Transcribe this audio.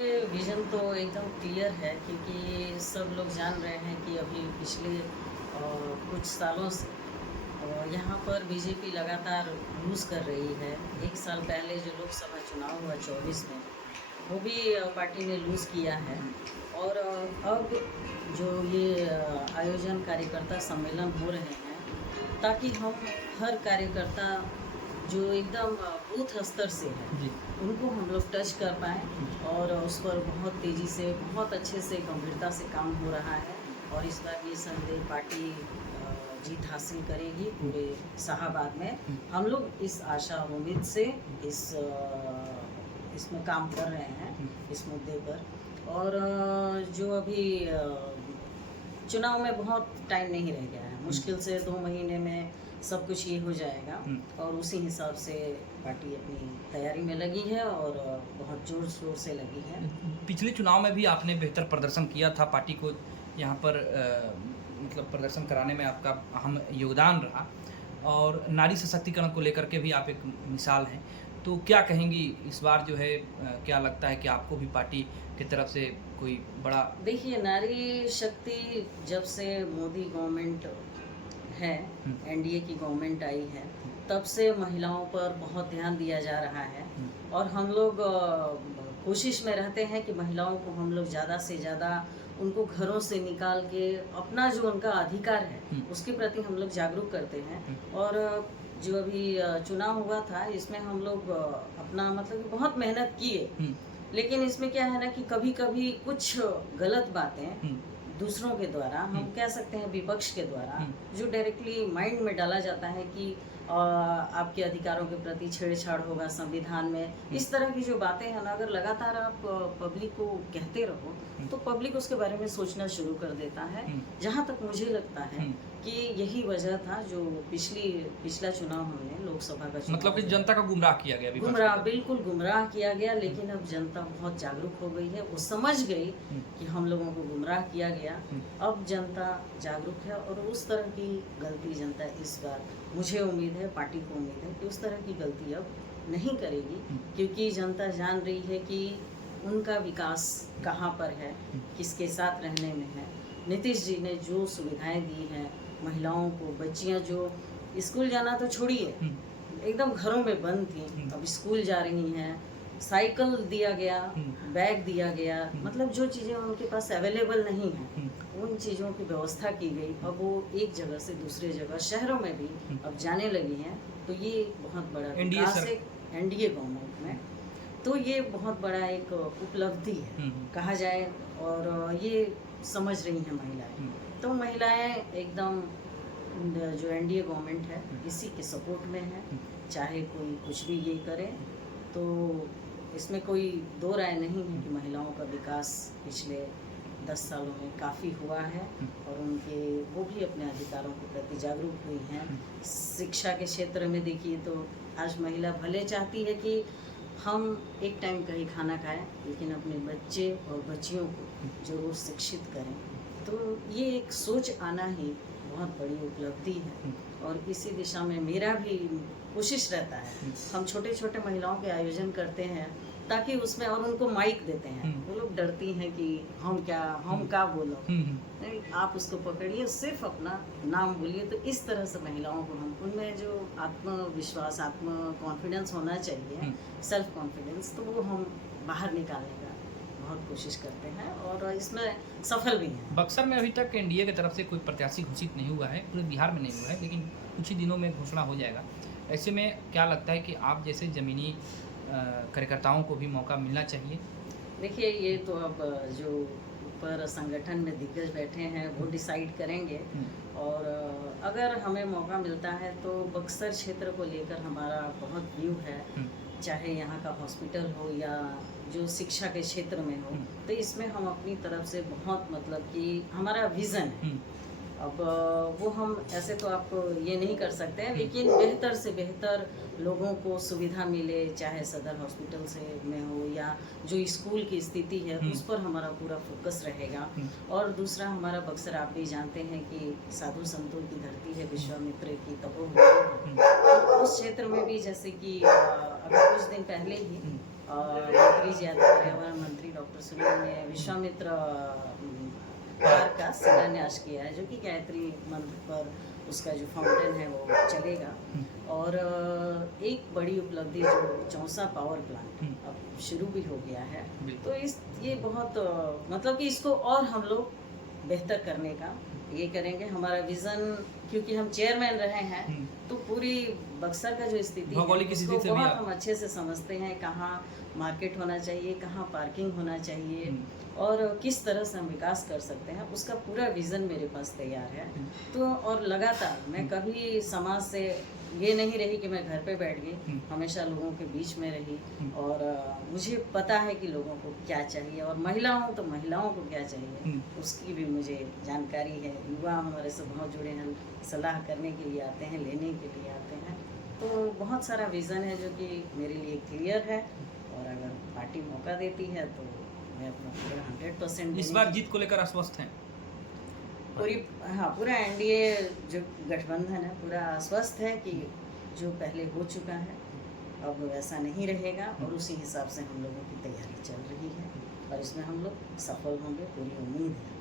Vision तो एकदम clear है क्योंकि सब लोग जान रहे हैं कि अभी पिछले कुछ सालों से यहाँ पर बीजेपी लगातार लूज़ कर रही है। एक साल पहले जो लोकसभा चुनाव हुआ 24 में, वो भी पार्टी ने लूज़ किया है। और अब जो ये आयोजन कार्यकर्ता सम्मेलन हो रहे हैं, ताकि हम हर कार्यकर्ता जो एकदम बूथ स्तर से है, जी। उनको हम लोग टच कर पाएँ और उस पर बहुत तेज़ी से, बहुत अच्छे से, गंभीरता से काम हो रहा है। और इस बार ये संदेह पार्टी जीत हासिल करेगी पूरे शाहाबाद में। हम लोग इस आशा और उम्मीद से इसमें काम कर रहे हैं, इस मुद्दे पर। और जो अभी चुनाव में बहुत टाइम नहीं रह गया है, मुश्किल से 2 महीने में सब कुछ ये हो जाएगा। और उसी हिसाब से पार्टी अपनी तैयारी में लगी है और बहुत ज़ोर शोर से लगी है। पिछले चुनाव में भी आपने बेहतर प्रदर्शन किया था, पार्टी को यहाँ पर मतलब प्रदर्शन कराने में आपका अहम योगदान रहा और नारी सशक्तिकरण को लेकर के भी आप एक मिसाल हैं। तो क्या कहेंगी इस बार जो है क्या लगता है कि आपको भी पार्टी की तरफ से कोई बड़ा देखिए, नारी शक्ति जब से मोदी गवर्नमेंट है, एनडीए की गवर्नमेंट आई है, तब से महिलाओं पर बहुत ध्यान दिया जा रहा है। और हम लोग कोशिश में रहते हैं कि महिलाओं को हम लोग ज़्यादा से ज़्यादा उनको घरों से निकाल के अपना जो उनका अधिकार है उसके प्रति हम लोग जागरूक करते हैं। और जो अभी चुनाव हुआ था, इसमें हम लोग अपना मतलब कि बहुत मेहनत किए, लेकिन इसमें क्या है ना कि कभी कभी कुछ गलत बातें दूसरों के द्वारा, हम कह सकते हैं विपक्ष के द्वारा, जो डायरेक्टली माइंड में डाला जाता है कि आपके अधिकारों के प्रति छेड़छाड़ होगा संविधान में। इस तरह की जो बातें हैं ना, अगर लगातार आप पब्लिक को कहते रहो तो पब्लिक उसके बारे में सोचना शुरू कर देता है। जहाँ तक मुझे लगता है कि यही वजह था जो पिछला चुनाव हमने लोकसभा का चुनाव, मतलब कि जनता का गुमराह किया गया, बिल्कुल गुमराह किया गया। लेकिन अब जनता बहुत जागरूक हो गई है, वो समझ गई कि हम लोगों को गुमराह किया गया। अब जनता जागरूक है और उस तरह की गलती जनता इस बार, मुझे उम्मीद है, पार्टी को उम्मीद है कि उस तरह की गलती अब नहीं करेगी, क्योंकि जनता जान रही है कि उनका विकास कहाँ पर है, किसके साथ रहने में है। नीतीश जी ने जो सुविधाएं दी हैं महिलाओं को, बच्चियां जो स्कूल जाना तो छोड़िए, एकदम घरों में बंद थी, अब स्कूल जा रही हैं, साइकिल दिया गया, बैग दिया गया, मतलब जो चीज़ें उनके पास अवेलेबल नहीं हैं उन चीज़ों की व्यवस्था की गई। अब वो एक जगह से दूसरे जगह, शहरों में भी अब जाने लगी हैं। तो ये बहुत बड़ा विकास है एनडीए गवर्नमेंट में। तो ये बहुत बड़ा एक उपलब्धि है कहा जाए। और ये समझ रही हैं महिलाएं, तो महिलाएं एकदम जो एनडीए गवर्नमेंट है इसी के सपोर्ट में है। चाहे कोई कुछ भी ये करे, तो इसमें कोई दो राय नहीं है कि महिलाओं का विकास पिछले 10 सालों में काफ़ी हुआ है और वो भी अपने अधिकारों के प्रति जागरूक हुई हैं। शिक्षा के क्षेत्र में देखिए तो आज महिला भले चाहती है कि हम एक टाइम का ही खाना खाएं, लेकिन अपने बच्चे और बच्चियों को जरूर शिक्षित करें। तो ये एक सोच आना ही बहुत बड़ी उपलब्धि है और इसी दिशा में मेरा भी कोशिश रहता है। हम छोटे छोटे महिलाओं के आयोजन करते हैं ताकि उसमें, और उनको माइक देते हैं, वो लोग डरती हैं कि हम क्या बोलो, नहीं, आप उसको पकड़िए, सिर्फ अपना नाम बोलिए। तो इस तरह से महिलाओं को हम, उनमें जो आत्मविश्वास, आत्म कॉन्फिडेंस होना चाहिए, सेल्फ कॉन्फिडेंस, तो वो हम बाहर निकालने का बहुत कोशिश करते हैं और इसमें सफल भी हैं। बक्सर में अभी तक एनडीए की तरफ से कोई प्रत्याशी घोषित नहीं हुआ है, पूरे बिहार में नहीं हुआ है, लेकिन कुछ ही दिनों में घोषणा हो जाएगा। ऐसे में क्या लगता है कि आप जैसे ज़मीनी कार्यकर्ताओं को भी मौका मिलना चाहिए? देखिए, ये तो अब जो ऊपर संगठन में दिग्गज बैठे हैं वो डिसाइड करेंगे। और अगर हमें मौका मिलता है तो बक्सर क्षेत्र को लेकर हमारा बहुत व्यू है, चाहे यहाँ का हॉस्पिटल हो या जो शिक्षा के क्षेत्र में हो, तो इसमें हम अपनी तरफ से बहुत, मतलब कि हमारा विज़न है। अब वो हम ऐसे तो आप ये नहीं कर सकते हैं, लेकिन बेहतर से बेहतर लोगों को सुविधा मिले, चाहे सदर हॉस्पिटल से में हो या जो स्कूल की स्थिति है उस पर हमारा पूरा फोकस रहेगा। और दूसरा, हमारा बक्सर आप भी जानते हैं कि साधु संतों की धरती है, विश्वामित्र की तपोभूमि। उस क्षेत्र में भी जैसे कि अभी कुछ दिन पहले ही मंत्री जी, पर्यावरण मंत्री डॉक्टर सुनील ने विश्वामित्र पार्क का शिलान्यास किया है, जो कि गायत्री मंत्र पर उसका जो फाउंटेन है वो चलेगा। और एक बड़ी उपलब्धि जो चौसा पावर प्लांट अब शुरू भी हो गया है। तो ये बहुत मतलब कि इसको और हम लोग बेहतर करने का ये करेंगे। हमारा विज़न, क्योंकि हम चेयरमैन रहे हैं, तो पूरी बक्सर का जो स्थिति है भौगोलिक उसको स्थिति से भी बहुत आप हम अच्छे से समझते हैं, कहाँ मार्केट होना चाहिए, कहाँ पार्किंग होना चाहिए और किस तरह से हम विकास कर सकते हैं, उसका पूरा विज़न मेरे पास तैयार है। तो और लगातार मैं कभी समाज से ये नहीं रही कि मैं घर पे बैठ गई, हमेशा लोगों के बीच में रही। और मुझे पता है कि लोगों को क्या चाहिए, और महिला हूँ तो महिलाओं को क्या चाहिए उसकी भी मुझे जानकारी है। युवा हमारे से बहुत जुड़े हैं, सलाह करने के लिए आते हैं, लेने के लिए आते हैं। तो बहुत सारा विज़न है जो कि मेरे लिए क्लियर है, और अगर पार्टी मौका देती है तो मैं अपना पूरा 100% इस बार जीत को लेकर आश्वस्त हैं? पूरा एनडीए जो गठबंधन है पूरा आश्वस्त है कि जो पहले हो चुका है अब वैसा नहीं रहेगा, और उसी हिसाब से हम लोगों की तैयारी चल रही है, और इसमें हम लोग सफल होंगे, पूरी उम्मीद है।